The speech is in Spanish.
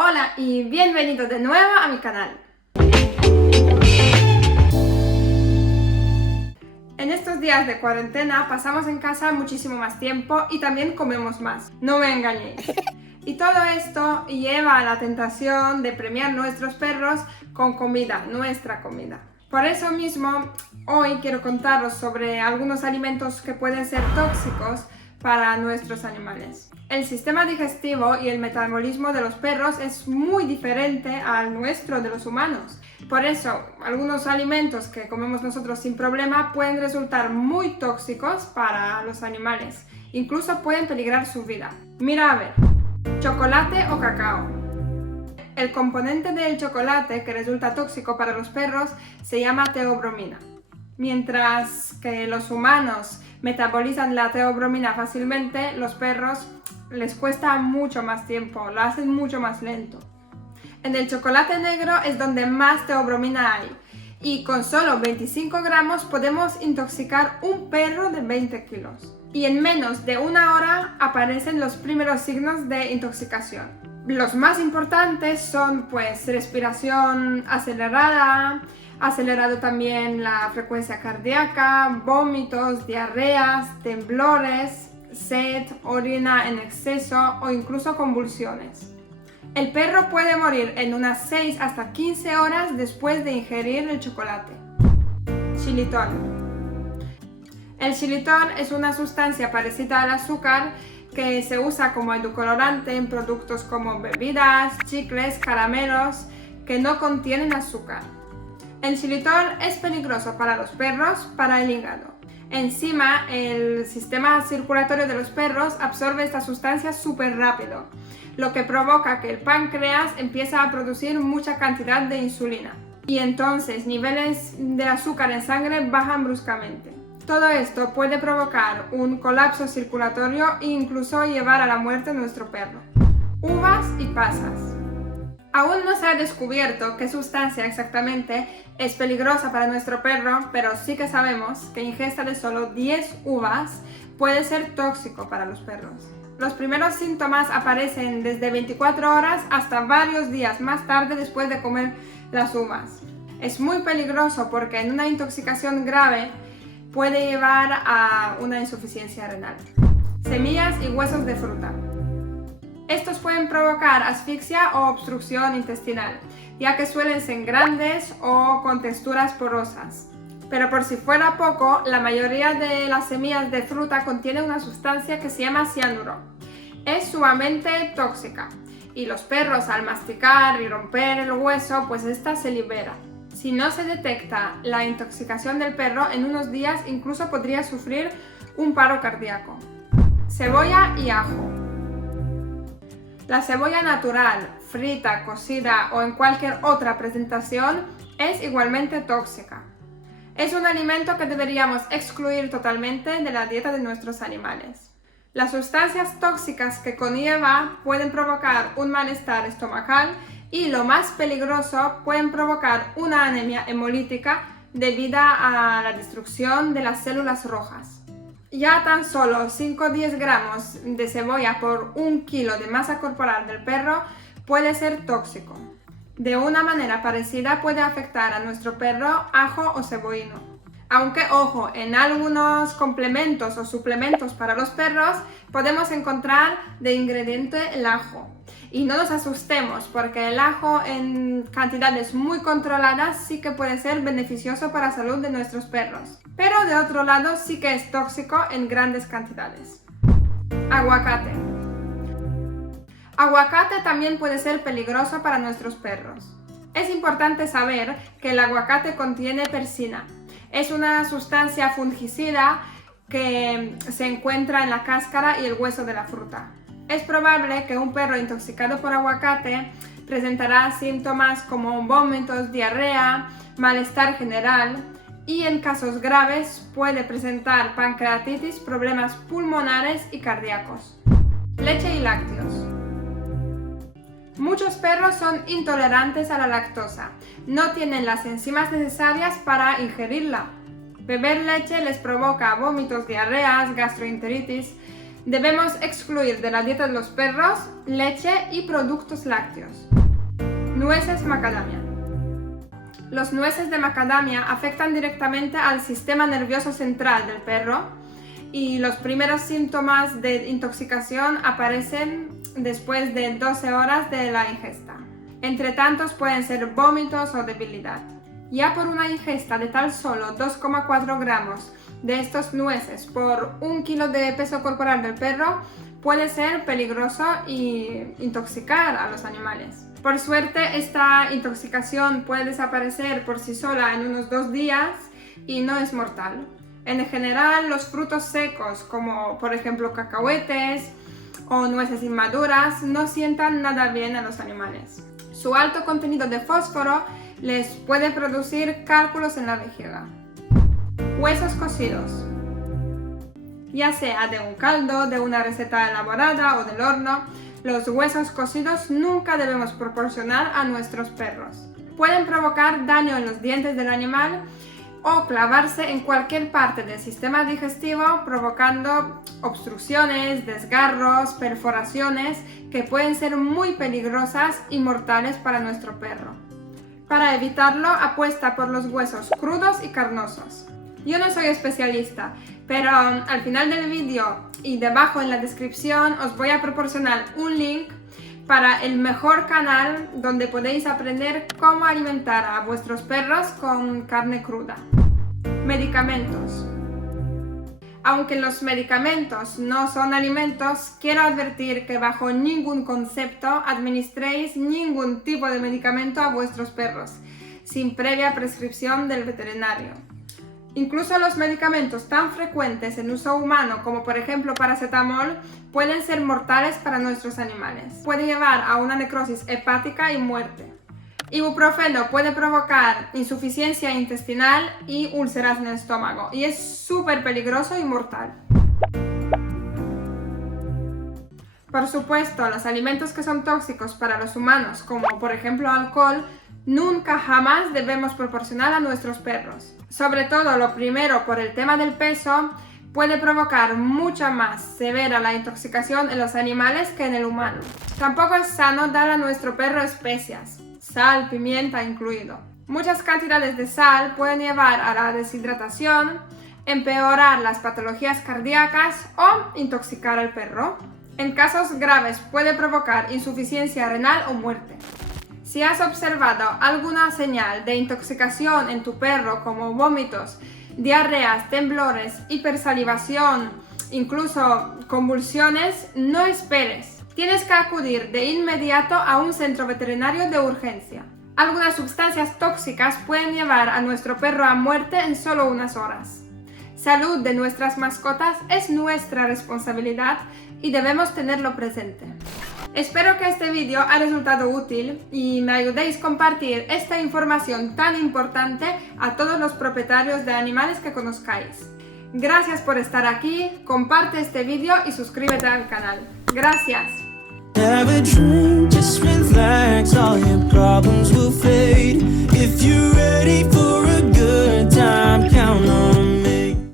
Hola y bienvenido de nuevo a mi canal. En estos días de cuarentena pasamos en casa muchísimo más tiempo y también comemos más, no me engañéis. Y todo esto lleva a la tentación de premiar nuestros perros con comida, nuestra comida. Por eso mismo, hoy quiero contaros sobre algunos alimentos que pueden ser tóxicos para nuestros animales. El sistema digestivo y el metabolismo de los perros es muy diferente al nuestro de los humanos. Por eso, algunos alimentos que comemos nosotros sin problema pueden resultar muy tóxicos para los animales. Incluso pueden peligrar su vida. Mira a ver, chocolate o cacao. El componente del chocolate que resulta tóxico para los perros se llama teobromina. Mientras que los humanos metabolizan la teobromina fácilmente, los perros les cuesta mucho más tiempo, lo hacen mucho más lento. En el chocolate negro es donde más teobromina hay y con solo 25 gramos podemos intoxicar un perro de 20 kilos. Y en menos de una hora aparecen los primeros signos de intoxicación. Los más importantes son pues respiración acelerada, acelerado también la frecuencia cardíaca, vómitos, diarreas, temblores, sed, orina en exceso o incluso convulsiones. El perro puede morir en unas 6 hasta 15 horas después de ingerir el chocolate. Xilitol. El xilitol es una sustancia parecida al azúcar que se usa como edulcorante en productos como bebidas, chicles, caramelos que no contienen azúcar. El xilitol es peligroso para los perros, para el hígado. Encima, el sistema circulatorio de los perros absorbe esta sustancia súper rápido, lo que provoca que el páncreas empiece a producir mucha cantidad de insulina. Y entonces niveles de azúcar en sangre bajan bruscamente. Todo esto puede provocar un colapso circulatorio e incluso llevar a la muerte a nuestro perro. Uvas y pasas. Aún no se ha descubierto qué sustancia exactamente es peligrosa para nuestro perro, pero sí que sabemos que ingesta de solo 10 uvas puede ser tóxico para los perros. Los primeros síntomas aparecen desde 24 horas hasta varios días más tarde después de comer las uvas. Es muy peligroso porque en una intoxicación grave puede llevar a una insuficiencia renal. Semillas y huesos de fruta. Estos pueden provocar asfixia o obstrucción intestinal, ya que suelen ser grandes o con texturas porosas. Pero por si fuera poco, la mayoría de las semillas de fruta contienen una sustancia que se llama cianuro. Es sumamente tóxica y los perros al masticar y romper el hueso, pues esta se libera. Si no se detecta la intoxicación del perro, en unos días incluso podría sufrir un paro cardíaco. Cebolla y ajo. La cebolla natural, frita, cocida o en cualquier otra presentación es igualmente tóxica. Es un alimento que deberíamos excluir totalmente de la dieta de nuestros animales. Las sustancias tóxicas que conlleva pueden provocar un malestar estomacal y, lo más peligroso, pueden provocar una anemia hemolítica debido a la destrucción de las células rojas. Ya tan solo 5 o 10 gramos de cebolla por 1 kilo de masa corporal del perro puede ser tóxico. De una manera parecida puede afectar a nuestro perro ajo o cebollino. Aunque, ojo, en algunos complementos o suplementos para los perros podemos encontrar de ingrediente el ajo. Y no nos asustemos, porque el ajo en cantidades muy controladas sí que puede ser beneficioso para la salud de nuestros perros. Pero de otro lado sí que es tóxico en grandes cantidades. Aguacate. Aguacate también puede ser peligroso para nuestros perros. Es importante saber que el aguacate contiene persina. Es una sustancia fungicida que se encuentra en la cáscara y el hueso de la fruta. Es probable que un perro intoxicado por aguacate presentará síntomas como vómitos, diarrea, malestar general y en casos graves puede presentar pancreatitis, problemas pulmonares y cardíacos. Leche y lácteos. Muchos perros son intolerantes a la lactosa, no tienen las enzimas necesarias para ingerirla. Beber leche les provoca vómitos, diarreas, gastroenteritis, Debemos excluir de la dieta de los perros leche y productos lácteos. Nueces macadamia. Los nueces de macadamia afectan directamente al sistema nervioso central del perro y los primeros síntomas de intoxicación aparecen después de 12 horas de la ingesta. Entre tantos pueden ser vómitos o debilidad. Ya por una ingesta de tan solo 2,4 gramos de estos nueces por 1 kilo de peso corporal del perro puede ser peligroso y intoxicar a los animales. Por suerte, esta intoxicación puede desaparecer por sí sola en unos 2 días y no es mortal. En general, los frutos secos, como por ejemplo cacahuetes o nueces inmaduras, no sientan nada bien a los animales. Su alto contenido de fósforo les puede producir cálculos en la vejiga. Huesos cocidos. Ya sea de un caldo, de una receta elaborada o del horno, los huesos cocidos nunca debemos proporcionar a nuestros perros. Pueden provocar daño en los dientes del animal o clavarse en cualquier parte del sistema digestivo, provocando obstrucciones, desgarros, perforaciones que pueden ser muy peligrosas y mortales para nuestro perro. Para evitarlo, apuesta por los huesos crudos y carnosos. Yo no soy especialista, pero al final del vídeo y debajo en la descripción os voy a proporcionar un link para el mejor canal donde podéis aprender cómo alimentar a vuestros perros con carne cruda. Medicamentos. Aunque los medicamentos no son alimentos, quiero advertir que bajo ningún concepto administréis ningún tipo de medicamento a vuestros perros, sin previa prescripción del veterinario. Incluso los medicamentos tan frecuentes en uso humano como por ejemplo paracetamol pueden ser mortales para nuestros animales. Puede llevar a una necrosis hepática y muerte. Ibuprofeno puede provocar insuficiencia intestinal y úlceras en el estómago y es súper peligroso y mortal. Por supuesto, los alimentos que son tóxicos para los humanos, como por ejemplo alcohol, nunca jamás debemos proporcionar a nuestros perros. Sobre todo, lo primero, por el tema del peso, puede provocar mucha más severa la intoxicación en los animales que en el humano. Tampoco es sano dar a nuestro perro especias, sal, pimienta incluido. Muchas cantidades de sal pueden llevar a la deshidratación, empeorar las patologías cardíacas o intoxicar al perro. En casos graves puede provocar insuficiencia renal o muerte. Si has observado alguna señal de intoxicación en tu perro como vómitos, diarreas, temblores, hipersalivación, incluso convulsiones, no esperes. Tienes que acudir de inmediato a un centro veterinario de urgencia. Algunas sustancias tóxicas pueden llevar a nuestro perro a muerte en solo unas horas. Salud de nuestras mascotas es nuestra responsabilidad y debemos tenerlo presente. Espero que este vídeo haya resultado útil y me ayudéis a compartir esta información tan importante a todos los propietarios de animales que conozcáis. Gracias por estar aquí, comparte este vídeo y suscríbete al canal. Gracias.